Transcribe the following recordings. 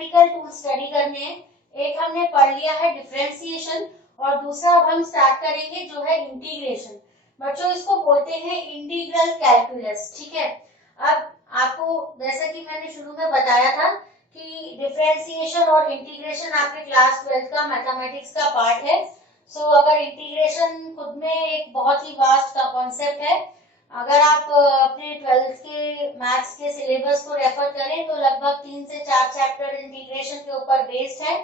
Mathematical tool study करने हैं। एक हमने पढ़ लिया है डिफरेंशिएशन और दूसरा अब हम स्टार्ट करेंगे जो है इंटीग्रेशन। बच्चों इसको बोलते हैं इंटीग्रल कैलकुलस, ठीक है। अब आपको जैसा कि मैंने शुरू में बताया था कि डिफरेंशिएशन और इंटीग्रेशन आपके क्लास 12 का मैथमेटिक्स का पार्ट है। सो अगर इंटीग्रेशन खुद में एक बहुत ही वास्ट का कॉन्सेप्ट है, अगर आप अपने 12th के मैथ्स के सिलेबस को रेफर करें तो लगभग 3 से 4 चैप्टर इंटीग्रेशन के ऊपर बेस्ड है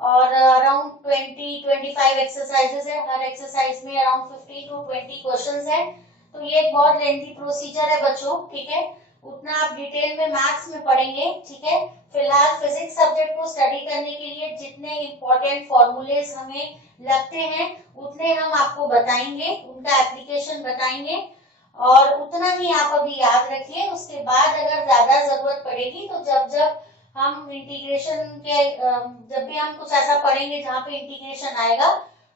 और अराउंड 20-25 एक्सरसाइजेस है। हर एक्सरसाइज में अराउंड 15 to 20 क्वेश्चंस है। तो ये एक बहुत लेंथी प्रोसीजर है बच्चों, ठीक है। उतना आप डिटेल में मैथ्स में पढ़ेंगे, ठीक है। फिलहाल फिजिक्स सब्जेक्ट को स्टडी करने के लिए जितने इंपॉर्टेंट फॉर्मूलेज हमें लगते हैं उतने हम आपको बताएंगे, उनका एप्लीकेशन बताएंगे और उतना ही आप अभी याद रखिए। उसके बाद अगर ज्यादा जरूरत पड़ेगी तो जब हम इंटीग्रेशन के जब भी हम कुछ ऐसा पढ़ेंगे जहाँ पे इंटीग्रेशन आएगा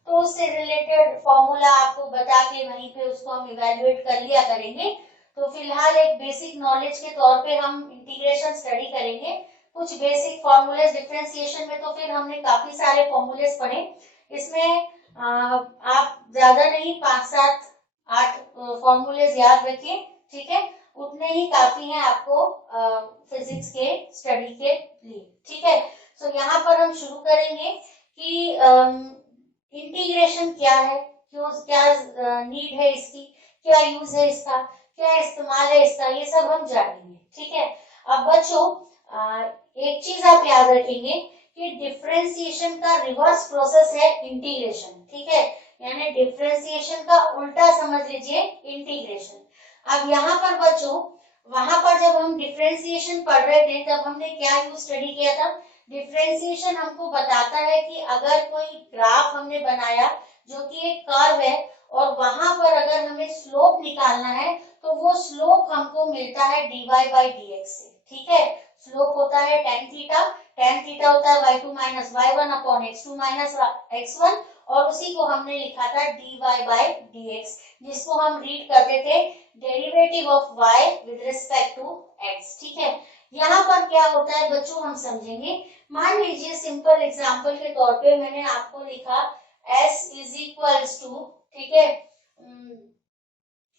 तो उससे रिलेटेड फॉर्मूला आपको बता के वहीं पे उसको हम इवेल्युएट कर लिया करेंगे। तो फिलहाल एक बेसिक नॉलेज के तौर पे हम इंटीग्रेशन स्टडी करेंगे, कुछ बेसिक फॉर्मूलेज। डिफरेंशिएशन में तो फिर हमने काफी सारे फॉर्मूलेज पढ़े, इसमें आप ज्यादा नहीं 5-7-8 फॉर्मूलेज याद रखिए, ठीक है। उतने ही काफी हैं आपको फिजिक्स के स्टडी के लिए, ठीक है। सो यहाँ पर हम शुरू करेंगे कि इंटीग्रेशन क्या है, क्यों, क्या नीड है इसकी, क्या यूज है इसका, क्या इस्तेमाल है इसका, ये सब हम जानेंगे, ठीक है। अब बच्चों एक चीज आप याद रखेंगे कि डिफरेंशिएशन का रिवर्स प्रोसेस है इंटीग्रेशन, ठीक है। यानी डिफरेंशिएशन का उल्टा समझ लीजिए इंटीग्रेशन। अब यहाँ पर बच्चों, वहां पर जब हम डिफरेंशिएशन पढ़ रहे थे तब हमने क्या यूज स्टडी किया था। डिफरेंशिएशन हमको बताता है कि अगर कोई ग्राफ हमने बनाया जो कि एक कर्व है और वहां पर अगर हमें स्लोप निकालना है तो वो स्लोप हमको मिलता है dy by dx से, ठीक है। स्लोप होता है tan थीटा होता है y2 minus y1 upon x2 minus x1 और उसी को हमने लिखा था dy by dx, जिसको हम रीड करते थे derivative of y with respect to x, ठीक है। यहाँ पर क्या होता है बच्चों हम समझेंगे। मान लीजिए सिंपल एग्जांपल के तौर पे मैंने आपको लिखा s इज इक्वल्स टू, ठीक है,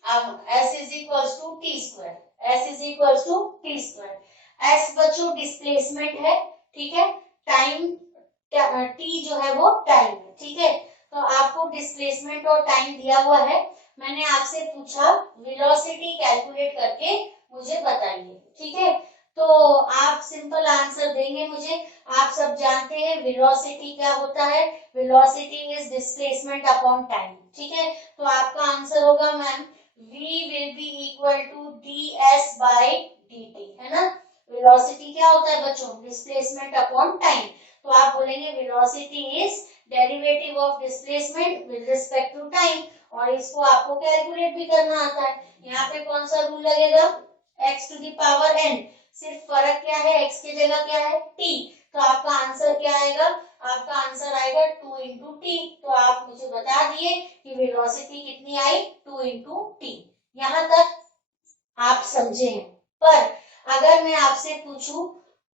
अब s is equals to t square, s is equals to t square. s बच्चों डिस्प्लेसमेंट है, ठीक है, टाइम t जो है वो टाइम है, ठीक है। तो आपको डिस्प्लेसमेंट और टाइम दिया हुआ है, मैंने आपसे पूछा वेलोसिटी कैलकुलेट करके मुझे बताइए, ठीक है। तो आप सिंपल आंसर देंगे मुझे। आप सब जानते हैं वेलोसिटी क्या होता है, velocity is displacement upon time, ठीक है। तो आपका आंसर होगा ma'am v will be equal to ds by dt, है ना। वेलोसिटी क्या होता है बच्चों, डिस्प्लेसमेंट अपॉन टाइम। तो आप बोलेंगे velocity is derivative of displacement with respect to time और इसको आपको कैलकुलेट भी करना आता है। यहाँ पे कौन सा रूल लगेगा, x to the power n, सिर्फ फर्क क्या है, x की जगह क्या है t, तो आपका आंसर क्या आएगा, आपका आंसर आएगा 2 into t। तो आप मुझे बता दिए कि वेलोसिटी कितनी आई, 2 into t। यहाँ तक आप समझे हैं। पर अगर मैं आपसे पूछूं,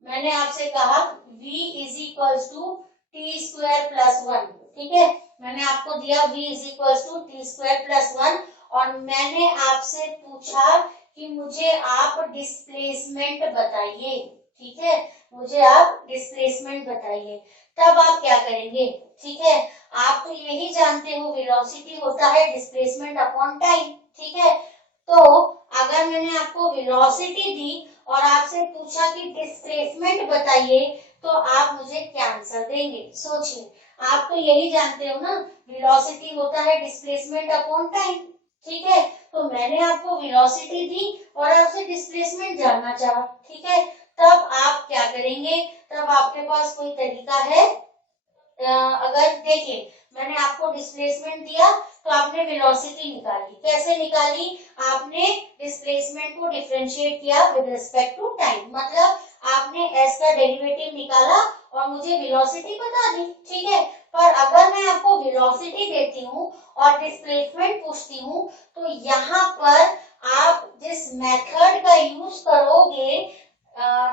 मैंने आपसे कहा v is equals to t square plus 1, ठीक है, मैंने आपको दिया v is equals to t square plus 1 और मैंने आपसे पूछा कि मुझे आप डिस्प्लेसमेंट बताइए, ठीक है, मुझे आप डिस्प्लेसमेंट बताइए। तब आप क्या करेंगे, ठीक है, आप तो यही जानते हो वेलोसिटी होता है डिस्प्लेसमेंट अपॉन टाइम, ठीक है। तो अगर मैंने आपको वेलोसिटी दी और आपसे पूछा कि डिस्प्लेसमेंट बताइए तो आप मुझे क्या आंसर देंगे, सोचिए। आप तो यही जानते हो ना, वेलोसिटी होता है डिस्प्लेसमेंट अपॉन टाइम, ठीक है। तो मैंने आपको वेलोसिटी दी और आपसे डिस्प्लेसमेंट जानना चाहा, ठीक है। तब आप क्या करेंगे, तब आपके पास कोई तरीका है, अगर देखिए मैंने आपको डिस्प्लेसमेंट दिया तो आपने वेलोसिटी निकाली, कैसे निकाली, आपने डिस्प्लेसमेंट को डिफरेंशिएट किया विद रिस्पेक्ट टू टाइम, मतलब आपने s का डेरिवेटिव निकाला और मुझे वेलोसिटी बता दी, ठीक है। पर अगर मैं आपको वेलोसिटी देती हूँ और डिस्प्लेसमेंट पूछती हूँ तो यहाँ पर आप जिस मेथड का यूज करोगे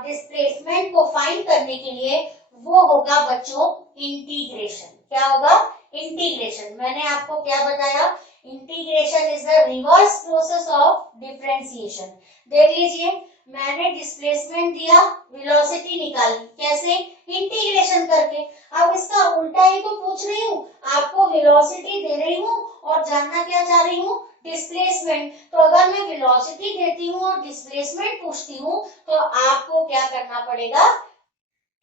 डिस्प्लेसमेंट को फाइंड करने के लिए वो होगा बच्चों इंटीग्रेशन। क्या होगा? इंटीग्रेशन। मैंने आपको क्या बताया? Integration is the reverse process of differentiation. देख लीजिए, मैंने डिस्प्लेसमेंट दिया, वेलोसिटी निकाली, कैसे? इंटीग्रेशन करके। अब इसका उल्टा ही तो पूछ रही हूँ, आपको वेलोसिटी दे रही हूँ और जानना क्या चाह रही हूँ? डिस्प्लेसमेंट। तो अगर मैं वेलोसिटी देती हूँ और डिस्प्लेसमेंट पूछती हूँ तो आपको क्या करना पड़ेगा?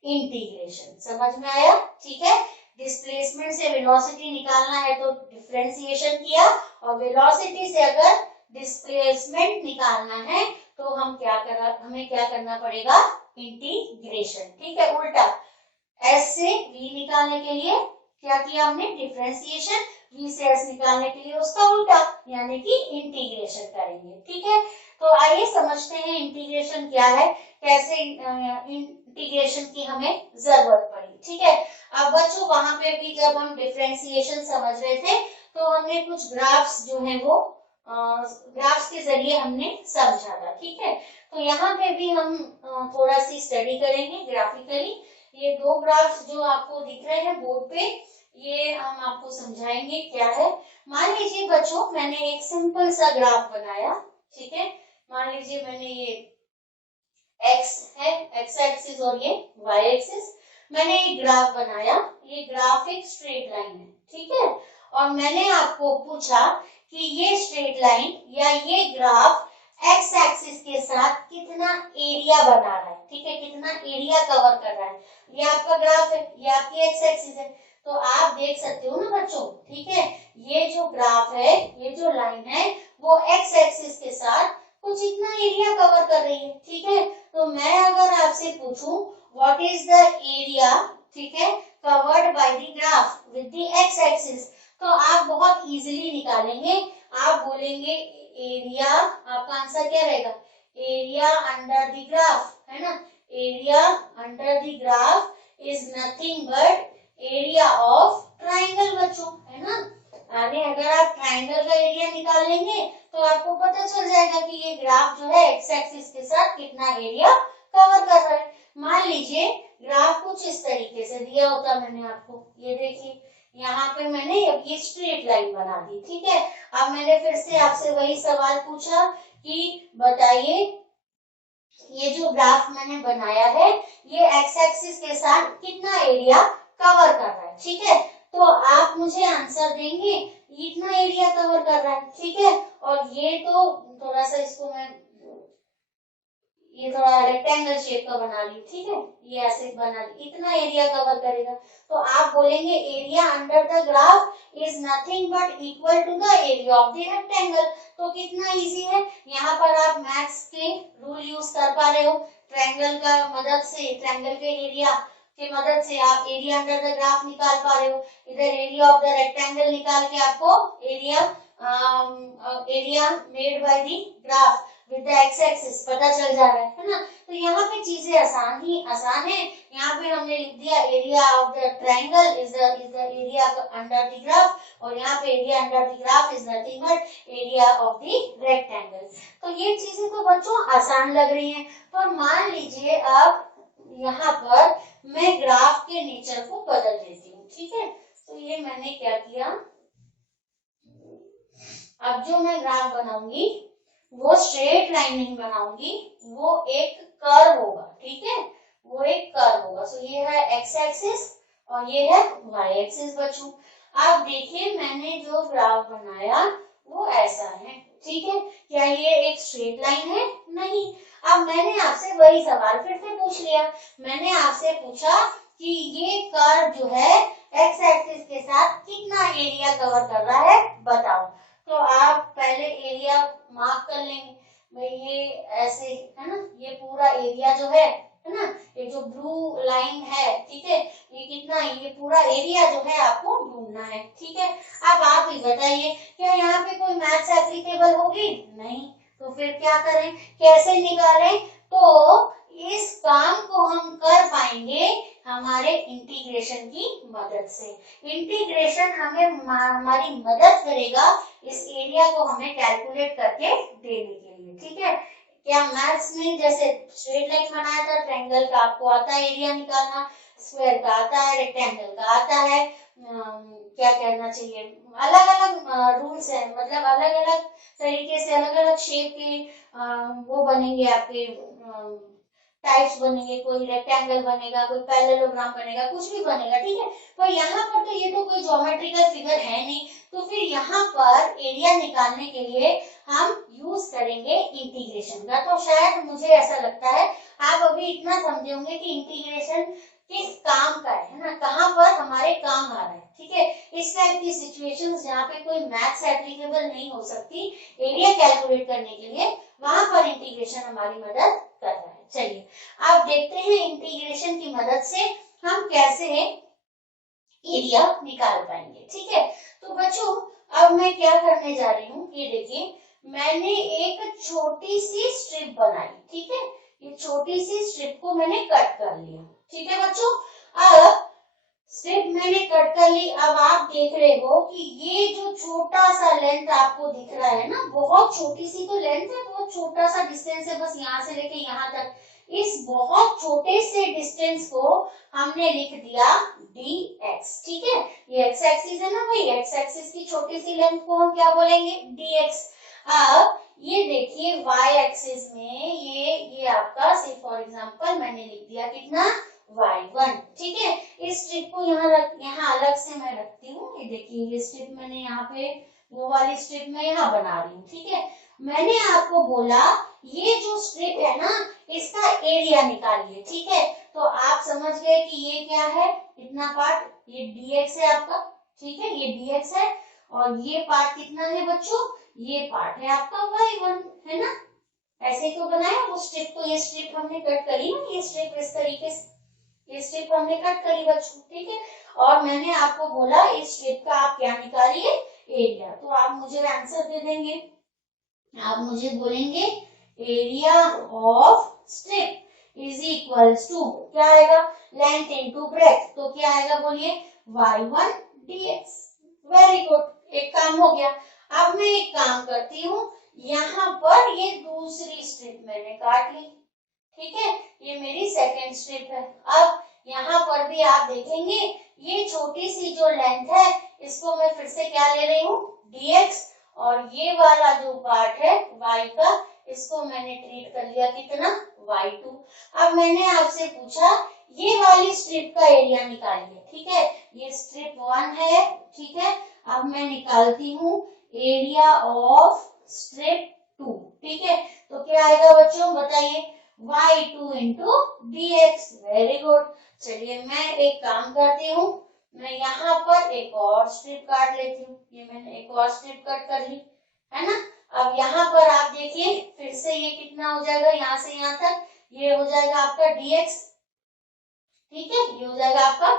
इंटीग्रेशन। समझ में आया? ठीक है, डिस्प्लेसमेंट से वेलोसिटी निकालना है तो डिफरेंशिएशन किया, और वेलोसिटी से अगर डिस्प्लेसमेंट निकालना है तो हमें क्या करना पड़ेगा? इंटीग्रेशन। ठीक है, उल्टा। S से V निकालने के लिए क्या किया हमने? डिफरेंशिएशन। V से S निकालने के लिए उसका उल्टा, यानी कि इंटीग्रेशन करेंगे। ठीक है, तो आइए समझते हैं इंटीग्रेशन क्या है, कैसे इंटीग्रेशन की हमें जरूरत पड़ी। ठीक है, अब बच्चों वहां पे भी जब हम डिफरेंशिएशन समझ रहे थे तो हमने कुछ ग्राफ्स जो है वो ग्राफ्स के जरिए हमने समझा था। ठीक है, तो यहाँ पे भी हम थोड़ा सी स्टडी करेंगे ग्राफिकली। ये दो ग्राफ्स जो आपको दिख रहे हैं बोर्ड पे, ये हम आपको समझाएंगे क्या है। मान लीजिए बच्चों, मैंने एक सिंपल सा ग्राफ बनाया। ठीक है, मान लीजिए मैंने ये x है, x एक्सिस, और ये y एक्सिस, मैंने एक ग्राफ बनाया। ये ग्राफ एक स्ट्रेट लाइन है। ठीक है, और मैंने आपको पूछा कि ये स्ट्रेट लाइन या ये ग्राफ एक्स एक्सिस के साथ कितना एरिया बना रहा है। ठीक है, कितना एरिया कवर कर रहा है। ये आपका ग्राफ है, ये आपकी एक्स एक्सिस है, तो आप देख सकते हो ना बच्चों। ठीक है, ये जो ग्राफ है, ये जो लाइन है, वो एक्स एक्सिस के साथ कुछ इतना एरिया कवर कर रही है। ठीक है, तो मैं अगर आपसे पूछूं व्हाट इज द एरिया, ठीक है, covered by the graph with the x axis, तो आप बहुत इजीली निकालेंगे। आप बोलेंगे एरिया, आपका आंसर क्या रहेगा? एरिया अंडर द ग्राफ, है ना? Area under the graph is nothing but area of triangle बच्चों, है ना? आगे अगर आप ट्राइंगल का एरिया निकाल लेंगे तो आपको पता चल जाएगा कि ये ग्राफ जो है एक्स एक्सिस के साथ कितना एरिया कवर कर रहा है। मान लीजिए ग्राफ कुछ इस तरीके से दिया होता मैंने आपको, ये देखिए यहाँ पे मैंने ये स्ट्रेट लाइन बना दी। ठीक है, अब मैंने फिर से आपसे वही सवाल पूछा कि बताइए ये जो ग्राफ मैंने बनाया है ये एक्स एक्सिस के साथ कितना एरिया कवर कर रहा है। ठीक है, तो आप मुझे आंसर देंगे इतना एरिया कवर कर रहा है। ठीक है, और ये तो थोड़ा सा इसको मैं ये थोड़ा रेक्टेंगल शेप का बना ली। ठीक है, ये ऐसे बना ली, इतना एरिया कवर करेगा। तो आप बोलेंगे area under the graph is nothing but equal to the area of the rectangle. तो कितना इजी है, यहाँ पर आप मैथ्स के रूल यूज कर पा रहे हो। ट्रायंगल का मदद से, ट्रायंगल के एरिया की मदद से आप एरिया अंडर द ग्राफ निकाल पा रहे हो। इधर एरिया ऑफ द रेक्टेंगल निकाल के आपको area made by the graph with the x axis पता चल जा रहा है ना? तो यहाँ पे चीजें आसान है। यहाँ पे हमने लिख दिया area of the triangle is the area under the graph, और यहाँ पे area under the graph is nothing but area of the rectangle. तो ये चीजें तो बच्चों आसान लग रही हैं। पर मान लीजिए अब यहाँ पर मैं ग्राफ के नेचर को बदल देती हूँ। ठीक है, तो ये मैंने क्या किया, अब जो मैं ग्राफ बनाऊंगी वो स्ट्रेट लाइन नहीं बनाऊंगी, वो एक कर्व होगा। ठीक है, वो एक कर्व होगा। सो ये है एक्स एक्सिस और ये है वाई एक्सिस बच्चों। आप देखिए मैंने जो ग्राफ बनाया वो ऐसा है। ठीक है, क्या ये एक स्ट्रेट लाइन है? नहीं। अब मैंने आपसे वही सवाल फिर से पूछ लिया। मैंने आपसे पूछा कि ये कर्व जो है एक्स एक्सिस के साथ कितना एरिया कवर कर रहा है, बताओ। तो आप पहले एरिया मार्क कर लेंगे भाई, ये ऐसे है ना, ये पूरा एरिया जो है ना, ये जो ब्लू लाइन है, ठीक है, ये कितना, ये पूरा एरिया जो है आपको ढूंढना है। ठीक है, अब आप ही बताइए क्या यहाँ पे कोई मैथ्स एप्लीकेबल होगी? नहीं। तो फिर क्या करें, कैसे निकालें? तो इस काम को हम कर पाएंगे हमारे इंटीग्रेशन की मदद से। इंटीग्रेशन हमारी मदद करेगा इस एरिया को हमें कैलकुलेट करके देने के लिए। ठीक है, क्या मैथ्स में जैसे स्ट्रेट लाइन बनाया था, ट्रायंगल का आपको आता है एरिया निकालना, स्क्वायर का आता है, रेक्टेंगल का आता है, क्या कहना चाहिए, अलग अलग रूल्स है, मतलब अलग अलग तरीके से अलग अलग शेप के वो बनेंगे आपके टाइप्स बनेंगे, कोई रेक्टेंगल बनेगा, कोई पैरेललोग्राम बनेगा, कुछ भी बनेगा, ठीक है। पर यहाँ पर तो ये तो कोई ज्योमेट्रिकल फिगर है नहीं, तो फिर यहाँ पर एरिया निकालने के लिए हम यूज करेंगे इंटीग्रेशन का। तो शायद मुझे ऐसा लगता है आप अभी इतना समझे होंगे कि इंटीग्रेशन किस काम का है ना, कहाँ पर हमारे काम आ रहा है, ठीक है। इस टाइप की सिचुएशंस जहाँ पे कोई मैथ्स एप्लीकेबल नहीं हो सकती एरिया कैलकुलेट करने के लिए, वहां पर इंटीग्रेशन हमारी मदद कर रहा है। चलिए अब देखते हैं इंटीग्रेशन की मदद से हम कैसे एरिया निकाल पाएंगे, ठीक है। तो बच्चों अब मैं क्या करने जा रही हूँ, ये देखिए मैंने एक छोटी सी स्ट्रिप बनाई, ठीक है। ये छोटी सी स्ट्रिप को मैंने कट कर लिया, ठीक है बच्चों। अब स्ट्रिप मैंने कट कर ली। अब आप देख रहे हो कि ये जो छोटा सा लेंथ आपको दिख रहा है ना, बहुत छोटी सी तो लेंथ है, बहुत छोटा सा डिस्टेंस है, बस यहाँ से लेके यहाँ तक। इस बहुत छोटे से डिस्टेंस को हमने लिख दिया dx, ठीक है। ये x एक्सिस है ना भाई, x एक्सिस की छोटी सी लेंथ को हम क्या बोलेंगे, dx। अब ये देखिए y एक्सिस में ये आपका से फॉर एग्जांपल मैंने लिख दिया कितना, y1, ठीक है। इस स्ट्रिप को यहाँ अलग से मैं रखती हूँ। ये देखिए ये स्ट्रिप मैंने यहाँ पे, वो वाली स्ट्रिप मैं यहाँ बना रही हूँ, ठीक है। मैंने आपको बोला ये जो स्ट्रिप है ना, इसका एरिया निकालिए, ठीक है। तो आप समझ गए कि ये क्या है, इतना पार्ट ये dx है आपका, ठीक है, ये dx है। और ये पार्ट कितना है बच्चों, ये पार्ट है आपका y1, है ना। ऐसे क्यों बनाया, वो स्ट्रिप को, ये स्ट्रिप हमने कट करी ना, ये स्ट्रिप इस तरीके से, ये स्ट्रिप हमने कट करी बच्चों, ठीक है। और मैंने आपको बोला इस स्ट्रिप का आप क्या निकालिए, एरिया। तो आप मुझे आंसर दे देंगे, आप मुझे बोलेंगे area of strip is equals to क्या आएगा, लेंथ इनटू ब्रेड्थ, तो क्या आएगा बोलिए, y1 dx। वेरी गुड, एक काम हो गया। अब मैं एक काम करती हूँ, यहाँ पर ये दूसरी स्ट्रिप मैंने काट ली, ठीक है, ये मेरी सेकेंड स्ट्रिप है। अब यहाँ पर भी आप देखेंगे ये छोटी सी जो लेंथ है, इसको मैं फिर से क्या ले रही हूँ, dx। और ये वाला जो पार्ट है y का, इसको मैंने ट्रीट कर लिया कितना, y2। अब मैंने आपसे पूछा ये वाली स्ट्रिप का एरिया निकालिए, ठीक है। ये स्ट्रिप 1 है, ठीक है। अब मैं निकालती हूँ एरिया ऑफ स्ट्रिप 2, ठीक है। तो क्या आएगा बच्चों बताइए, y2 into dx। Very good. चलिए मैं एक काम करती हूँ, मैं यहाँ पर एक और स्ट्रिप काट लेती हूँ। ये मैंने एक और स्ट्रिप कट कर ली, है ना। अब यहाँ पर आप देखिए फिर से ये कितना हो जाएगा, यहाँ से यहाँ तक ये हो जाएगा आपका dx, ठीक है, ये हो जाएगा आपका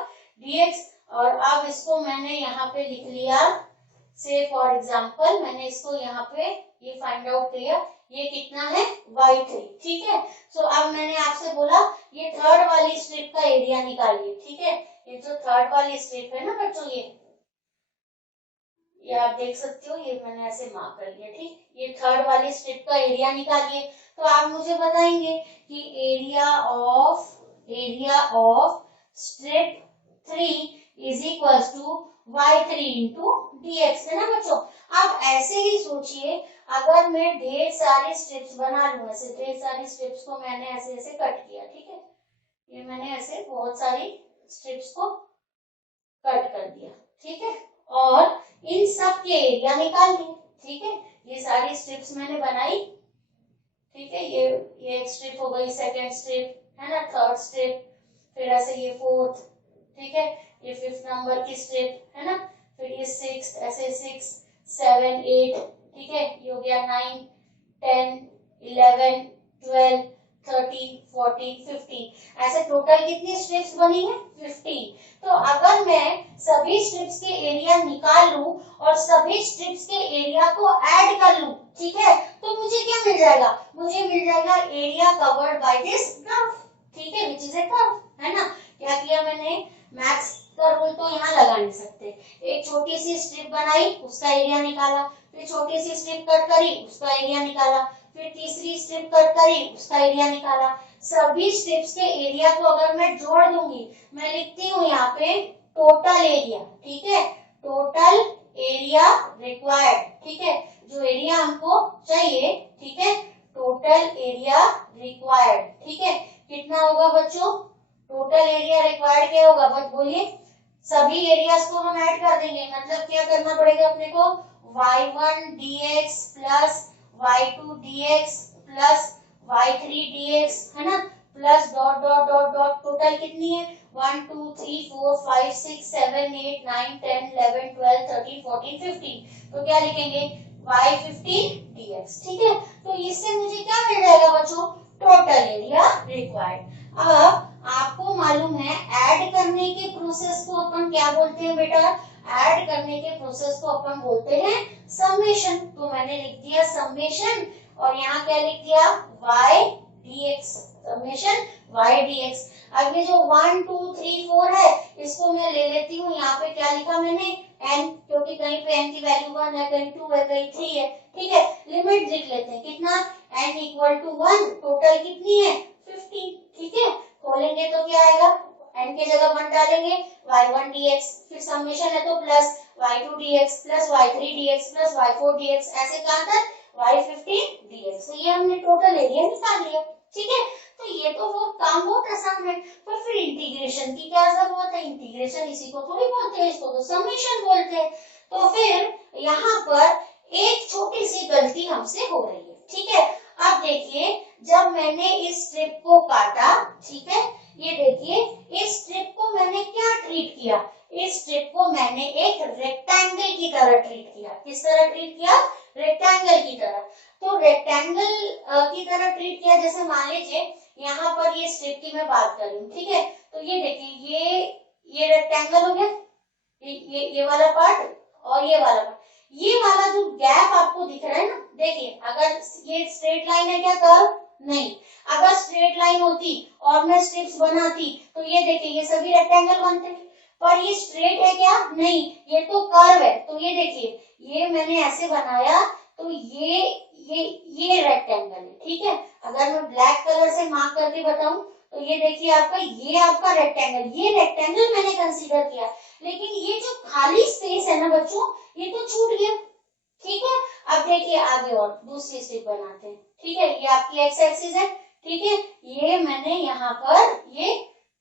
dx। और अब इसको मैंने यहाँ पे लिख लिया, से फॉर एग्जांपल मैंने इसको यहाँ पे ये फाइंड आउट किया, ये कितना है y3, ठीक है। सो अब मैंने आपसे बोला ये थर्ड वाली स्ट्रिप का एरिया निकालिए, ठीक है। ये जो थर्ड वाली स्ट्रिप है ना बच्चों, ये आप देख सकते हो, ये मैंने ऐसे मार्क कर लिया, ठीक। ये थर्ड वाली स्ट्रिप का एरिया निकालिए। तो आप मुझे बताएंगे कि area of strip 3 is equal to y3 into dx, है ना बच्चों। आप ऐसे ही सोचिए, अगर मैं ढेर सारी स्ट्रिप्स बना लूं, ऐसे ढेर सारी स्ट्रिप्स को मैंने ऐसे ऐसे कट किया, ठीक है, ये मैंने ऐसे बहुत सारी स्ट्रिप्स को कट कर दिया, ठीक है। और इन सब के एरिया निकाल लिए, ठीक है। ये सारी स्ट्रिप्स मैंने बनाई, ठीक है। ये एक स्ट्रिप हो गई, सेकेंड स्ट्रिप है ना, थर्ड स्ट्रिप, फिर ऐसे ये फोर्थ, ठीक है, ये फिफ्थ नंबर की स्ट्रिप है ना, फिर ये सिक्स, ऐसे 6 7 8, ठीक है, ये हो गया 9 10 11 12 13 14 15। ऐसे टोटल कितनी स्ट्रिप्स बनी है, 15। तो अगर मैं सभी स्ट्रिप्स के एरिया निकाल लूं और सभी स्ट्रिप्स के एरिया को ऐड कर लूं, ठीक है, तो मुझे क्या मिल जाएगा, मुझे मिल जाएगा area covered by this curve, ठीक है, विच इज ए कर्व, है ना। क्या किया मैंने, मैथ्स का रूल तो यहाँ लगा नहीं सकते। एक छोटी सी स्ट्रिप बनाई, उसका एरिया निकाला, फिर छोटी सी स्ट्रिप कट करी, उसका एरिया निकाला, फिर तीसरी स्ट्रिप कट करी, उसका एरिया निकाला। सभी स्ट्रिप्स के एरिया को अगर मैं जोड़ दूंगी, मैं लिखती हूँ यहाँ पे टोटल एरिया, ठीक है, टोटल एरिया रिक्वायर्ड, ठीक है, जो एरिया हमको चाहिए, ठीक है, टोटल एरिया रिक्वायर्ड, ठीक है, कितना होगा बच्चों, टोटल एरिया रिक्वायर्ड क्या होगा, बस बोलिए। सभी एरियाज को हम ऐड कर देंगे, मतलब क्या करना पड़ेगा अपने को, y1 dx plus y2 dx plus y3 dx, है ना, plus dot dot dot dot, total कितनी है 1 2 3 4 5 6 7 8 9 10 11 12 13 14 15, तो क्या लिखेंगे y15 dx, ठीक है। तो इससे मुझे क्या मिल जाएगा बच्चों, टोटल एरिया रिक्वायर्ड। अब आपको मालूम है ऐड करने के प्रोसेस को अपन क्या बोलते हैं बेटा, ऐड करने के प्रोसेस को अपन बोलते हैं समेशन। तो मैंने लिख दिया समेशन और यहाँ क्या लिख दिया y dx, summation y dx। अब ये जो 1 2 3 4 है इसको मैं ले लेती हूँ, यहाँ पे क्या लिखा मैंने n, क्योंकि कहीं पे n की वैल्यू 1 है, कहीं 2 है, कहीं 3 है, ठीक है। लिमिट लिख लेते हैं, कितना n इक्वल टू 1, टोटल कितनी है 15, ठीक है। खोलेंगे तो क्या आएगा, n के जगह 1 डालेंगे y1 dx, फिर समेशन है तो plus y2 dx plus y3 dx plus y4 dx, ऐसे कहाँ तक y15 dx। तो ये हमने टोटल एरिया निकाल लिया, ठीक है। तो ये तो वो काम बहुत आसान है, पर फिर इंटीग्रेशन की क्या जरूरत है, इंटीग्रेशन इसी को थोड़ी बोलते हैं, इसको तो समेशन बोलते हैं। तो फिर यहाँ पर एक छोटी सी गलती हमसे हो रही है, ठीक है। अब देखिए जब मैंने इस स्ट्रिप को काटा, ठीक है, ये देखिए इस स्ट्रिप को मैंने क्या ट्रीट किया, इस स्ट्रिप को मैंने एक रेक्टेंगल की तरह ट्रीट किया। किस तरह ट्रीट किया, रेक्टेंगल की तरह। तो रेक्टेंगल की तरह ट्रीट किया, जैसे मान लीजिए यहाँ पर ये स्ट्रिप की मैं बात कर रही हूँ, ठीक है। तो ये देखिए ये रेक्टेंगल हो गया, ये वाला पार्ट और ये वाला पार्ट, ये वाला जो गैप आपको दिख रहा है ना, देखिए अगर ये स्ट्रेट लाइन है क्या कर्व, नहीं, अगर स्ट्रेट लाइन होती और मैं स्ट्रिप्स बनाती तो ये देखिए ये सभी रेक्टेंगल बनते, पर ये स्ट्रेट है क्या, नहीं, ये तो कर्व है। तो ये देखिए ये मैंने ऐसे बनाया तो ये रेक्टेंगल है, ठीक है। अगर मैं ब्लैक कलर से मार्क करके बताऊं तो ये देखिए आपका रेक्टेंगल, ये रेक्टेंगल मैंने कंसीडर किया, लेकिन ये जो खाली स्पेस है ना बच्चों, ये तो छूट गया, ठीक है। अब देखिए आगे और दूसरी स्ट्रिप बनाते हैं, ठीक है। ये आपकी एक्स एक्सिस है, ठीक है, ये मैंने यहाँ पर ये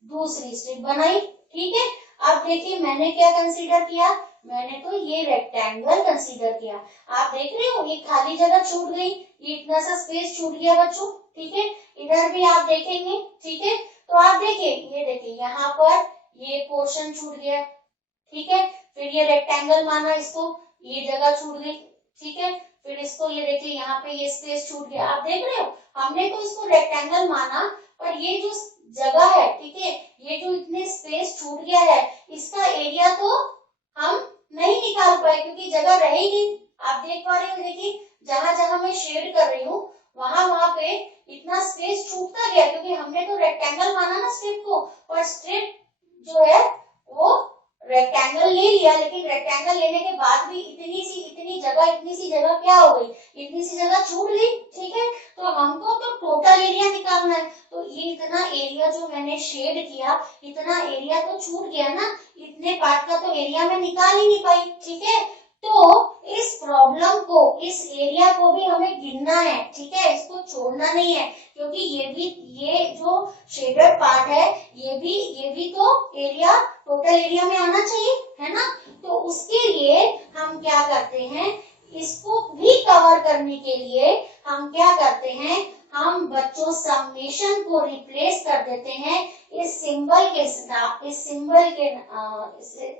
दूसरी स्ट्रिप बनाई, ठीक है। अब देखिए मैंने क्या कंसीडर किया, मैंने तो ये रेक्टेंगल कंसीडर किया। आप देख रहे हो ये खाली जगह छूट गई, ये इतना सा स्पेस छूट गया बच्चों, ठीक है। इधर भी आप देखेंगे, ठीक है। तो आप देखिए ये देखिए यहाँ पर ये पोर्शन छूट गया, ठीक है। फिर ये रेक्टेंगल माना इसको, ये जगह छूट गई, ठीक है। फिर इसको ये देखिए यहाँ पे ये स्पेस छूट गया। आप देख रहे हो हमने तो इसको रेक्टेंगल माना, पर ये जो जगह है, ठीक है, ये जो इतने स्पेस छूट गया है इसका एरिया तो हम नहीं निकाल पाए क्योंकि जगह रह ही नहीं। आप देख पा रहे हो, देखिए जहां जहां मैं शेड कर रही हूँ वहां पे इतना स्पेस छूटता गया क्योंकि हमने तो रेक्टेंगल माना ना स्ट्रिप को, पर स्ट्रिप जो है वो रेक्टेंगल ले लिया, लेकिन रेक्टेंगल लेने के बाद भी इतनी सी जगह क्या हो गई, इतनी सी जगह छूट गई, ठीक है। तो हमको तो टोटल एरिया निकालना है, तो ये इतना एरिया जो मैंने शेड किया, इतना एरिया तो छूट गया ना, इतने पार्ट का तो एरिया मैं निकाल ही नहीं पाई, ठीक है। तो इस प्रॉब्लम को, इस एरिया को भी हमें गिनना है, ठीक है, इसको छोड़ना नहीं है, क्योंकि ये जो शेडेड पार्ट है ये भी तो एरिया, टोटल एरिया में आना चाहिए, है ना। तो उसके लिए हम क्या करते हैं, इसको भी कवर करने के लिए हम क्या करते हैं, हम बच्चों समेशन को रिप्लेस कर देते हैं इस सिंबल के साथ। इस सिंबल के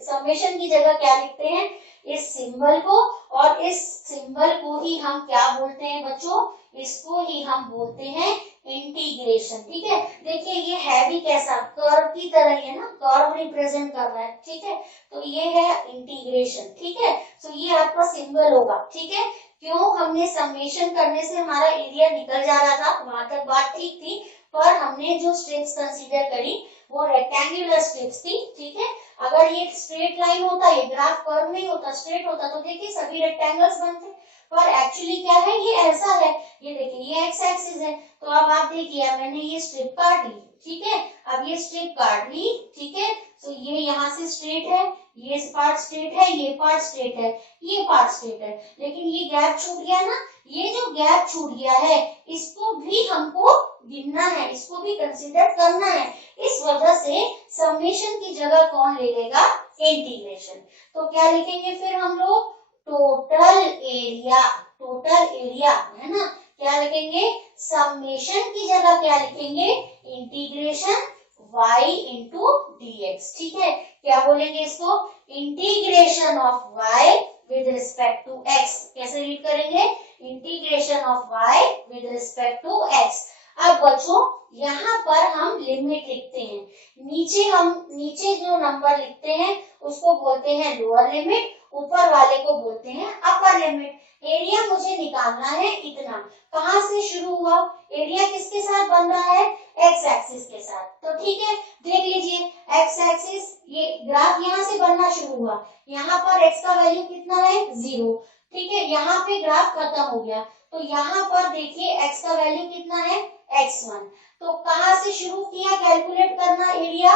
समेशन की जगह क्या लिखते हैं, इस सिंबल को, और इस सिंबल को ही हम क्या बोलते हैं बच्चों, इसको ही हम बोलते हैं इंटीग्रेशन, ठीक है। देखिए ये है भी कैसा, कर्व की तरह ही है ना, कर्व रिप्रेजेंट कर रहा है, ठीक है। तो ये है इंटीग्रेशन, ठीक है। तो ये आपका सिंबल होगा, ठीक है। क्यों, हमने समेशन करने से हमारा एरिया निकल जा रहा था, वहां तक बात ठीक थी, पर हमने जो स्ट्रिप्स कंसीडर करी वो रेक्टेंगुलर स्ट्रिप्स थी, ठीक है। अगर ये स्ट्रेट लाइन होता, ये ग्राफ कर्व नहीं होता, स्ट्रेट होता, तो देखिए सभी रेक्टेंगल्स बनते, पर एक्चुअली क्या है, ये ऐसा है। ये देखिए ये एक्स एक्सिस है, तो अब आप देखिए मैंने ये स्ट्रिप काट ली, ठीक है, अब ये स्ट्रिप काट ली, ठीक है, तो ये यहाँ से स्ट्रेट है, ये पार्ट स्ट्रेट है, ये पार्ट स्ट्रेट है, ये पार्ट स्ट्रेट है, लेकिन ये गैप छूट गया ना, ये जो गैप छूट गया है इसको भी हमको गिनना है, इसको भी कंसीडर करना है। इस वजह से समेशन की जगह कौन ले लेगा, इंटीग्रेशन। तो क्या लिखेंगे फिर हम लोग, टोटल एरिया, टोटल एरिया है ना, क्या लिखेंगे, समेशन की जगह क्या लिखेंगे, इंटीग्रेशन y इंटू dx, ठीक है, क्या बोलेंगे इसको, integration of y with respect to x, कैसे रीड करेंगे, integration of y with respect to x। अब बच्चों यहाँ पर हम लिमिट लिखते हैं, नीचे जो नंबर लिखते हैं उसको बोलते हैं लोअर लिमिट, ऊपर वाले को बोलते हैं अपर लिमिट। एरिया मुझे निकालना है इतना, कहाँ से शुरू हुआ, एरिया किसके साथ बन रहा है, एक्स एक्सिस के साथ, तो ठीक है, देख लीजिए एक्स एक्सिस, ये ग्राफ यहाँ से बनना शुरू हुआ, यहाँ पर एक्स का वैल्यू कितना है, 0, ठीक है, यहाँ पे ग्राफ खत्म हो गया, तो यहाँ पर देखिए एक्स का वैल्यू कितना है, x1, तो कहाँ से शुरू किया कैलकुलेट करना एरिया,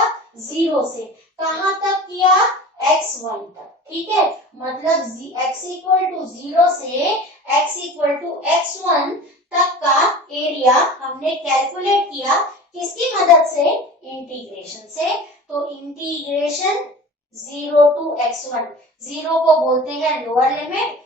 0 से, कहाँ तक किया, x1 तक, ठीक है, मतलब x इक्वल टू 0 से x इक्वल टू x1 तक का एरिया हमने कैलकुलेट किया, किसकी मदद से, इंटीग्रेशन से। तो इंटीग्रेशन 0 टू x1, 0 को बोलते हैं लोअर लिमिट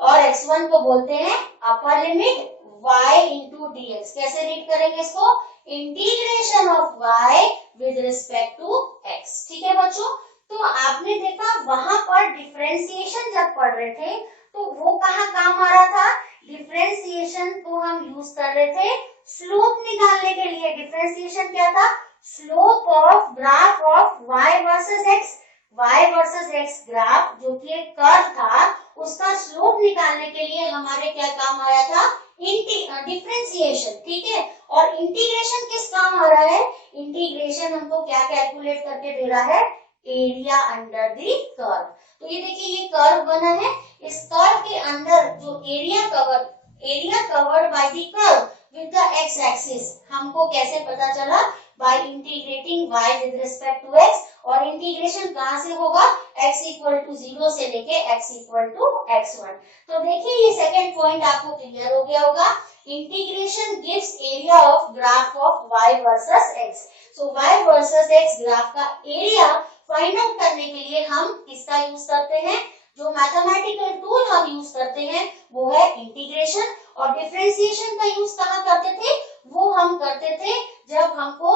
और x1 को बोलते हैं upper limit, y into dx, कैसे रीड करेंगे इसको, integration of y with respect to x, ठीक है बच्चों। तो आपने देखा वहां पर डिफरेंशिएशन जब पढ़ रहे थे तो वो कहाँ काम आ रहा था, डिफरेंशिएशन को हम यूज कर रहे थे स्लोप निकालने के लिए। डिफरेंशिएशन क्या था, slope of graph of y versus x, y versus x graph जो कि एक कर्व था उसका स्लोप निकालने के लिए हमारे क्या काम आया था, डिफरेंशिएशन, ठीक है। और इंटीग्रेशन किस काम आ रहा है, इंटीग्रेशन हमको क्या कैलकुलेट करके दे रहा है, एरिया अंडर द कर्व। तो ये देखिए ये कर्व बना है, इस कर्व के अंदर जो area covered by the curve with the x axis, हमको कैसे पता चला, by integrating y with respect to x, और इंटीग्रेशन कहां से होगा, x इक्वल टू 0 से लेके x इक्वल टू x1। तो देखिए ये सेकंड पॉइंट आपको क्लियर हो गया होगा, integration gives area of graph of y versus x। So y versus x graph का एरिया फाइंड आउट करने के लिए हम किसका यूज करते हैं, जो मैथमेटिकल टूल हम यूज करते हैं वो है इंटीग्रेशन। और डिफरेंशिएशन का यूज कहाँ करते थे, वो हम करते थे जब हमको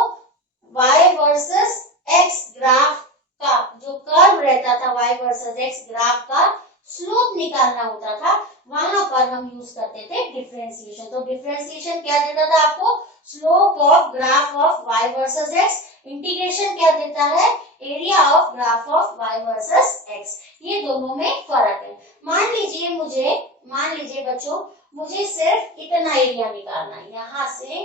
y वर्सेस x ग्राफ का जो कर्व रहता था, y वर्सेस x ग्राफ का स्लोप निकालना होता था, वहां पर हम यूज करते थे डिफरेंशिएशन। तो डिफरेंशिएशन क्या देता था आपको, slope of graph of y versus x, integration क्या देता है, area of graph of y versus x। ये दोनों में फर्क है। मान लीजिए बच्चों मुझे सिर्फ इतना एरिया निकालना है, यहाँ से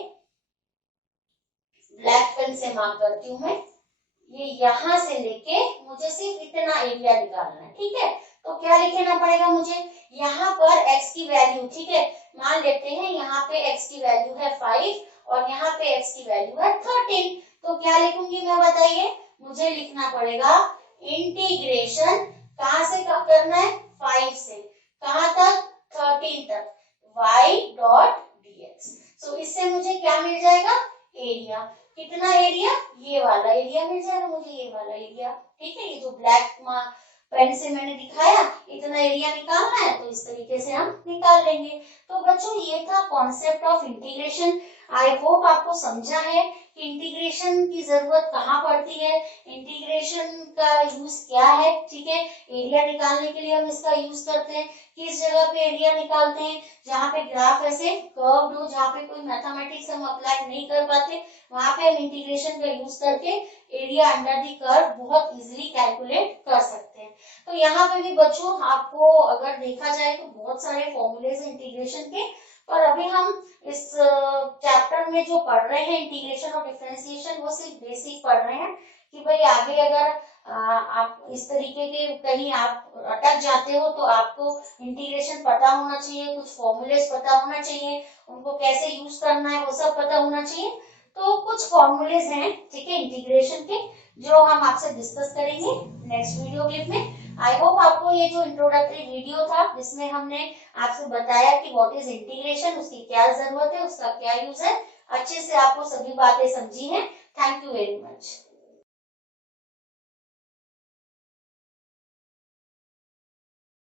ब्लैक पेन से मार्क करती हूँ मैं, ये यहाँ से लेके मुझे सिर्फ इतना एरिया निकालना है, ठीक है। तो क्या लिखना पड़ेगा मुझे, यहाँ पर x की वैल्यू, ठीक है, मान लेते हैं यहाँ पे x की वैल्यू है 5 और यहाँ पे x की वैल्यू है 13। तो क्या लिखूंगी मैं, बताइए, मुझे लिखना पड़ेगा इंटीग्रेशन कहाँ से करना है, 5 से कहाँ तक, 13 तक, y डॉट dx। सो इससे मुझे क्या मिल जाएगा, एरिया, कितना एरिया, ये वाला एरिया मिल जाएगा मुझे, ये वाला एरिया, ठीक है। ये जो ब्लैक पेन से मैंने दिखाया इतना एरिया निकालना है, तो इस तरीके से हम निकाल लेंगे। तो बच्चों ये था concept of integration. I hope आपको समझा है कि इंटीग्रेशन की जरूरत कहाँ पड़ती है, इंटीग्रेशन का यूज क्या है, ठीक है। एरिया निकालने के लिए हम इसका यूज करते हैं, किस जगह पे एरिया निकालते हैं, जहाँ पे ग्राफ ऐसे कर्व्ड हो, जहाँ पे कोई मैथमेटिक्स हम अप्लाई नहीं कर पाते, वहां पे हम इंटीग्रेशन का यूज करके एरिया अंडर दी कर्व बहुत इजीली कैलकुलेट कर सकते हैं। तो यहाँ पे भी बच्चों आपको अगर देखा जाए तो बहुत सारे फॉर्मूलेज इंटीग्रेशन के, पर अभी हम इस चैप्टर में जो पढ़ रहे हैं इंटीग्रेशन और डिफरेंशिएशन वो सिर्फ बेसिक पढ़ रहे हैं कि भाई आगे अगर आप इस तरीके के कहीं आप अटक जाते हो तो आपको इंटीग्रेशन पता होना चाहिए, कुछ फॉर्मूलेस पता होना चाहिए, उनको कैसे यूज करना है वो सब पता होना चाहिए। तो कुछ फॉर्मूलेस हैं, ठीक है, इंटीग्रेशन के, जो हम आपसे डिस्कस करेंगे नेक्स्ट वीडियो क्लिप में। आई होप आपको ये जो इंट्रोडक्टरी वीडियो था जिसमें हमने आपसे बताया कि व्हाट इज इंटीग्रेशन, उसकी क्या जरूरत है, उसका क्या यूज है, अच्छे से आपको सभी बातें समझी हैं। Thank you very much.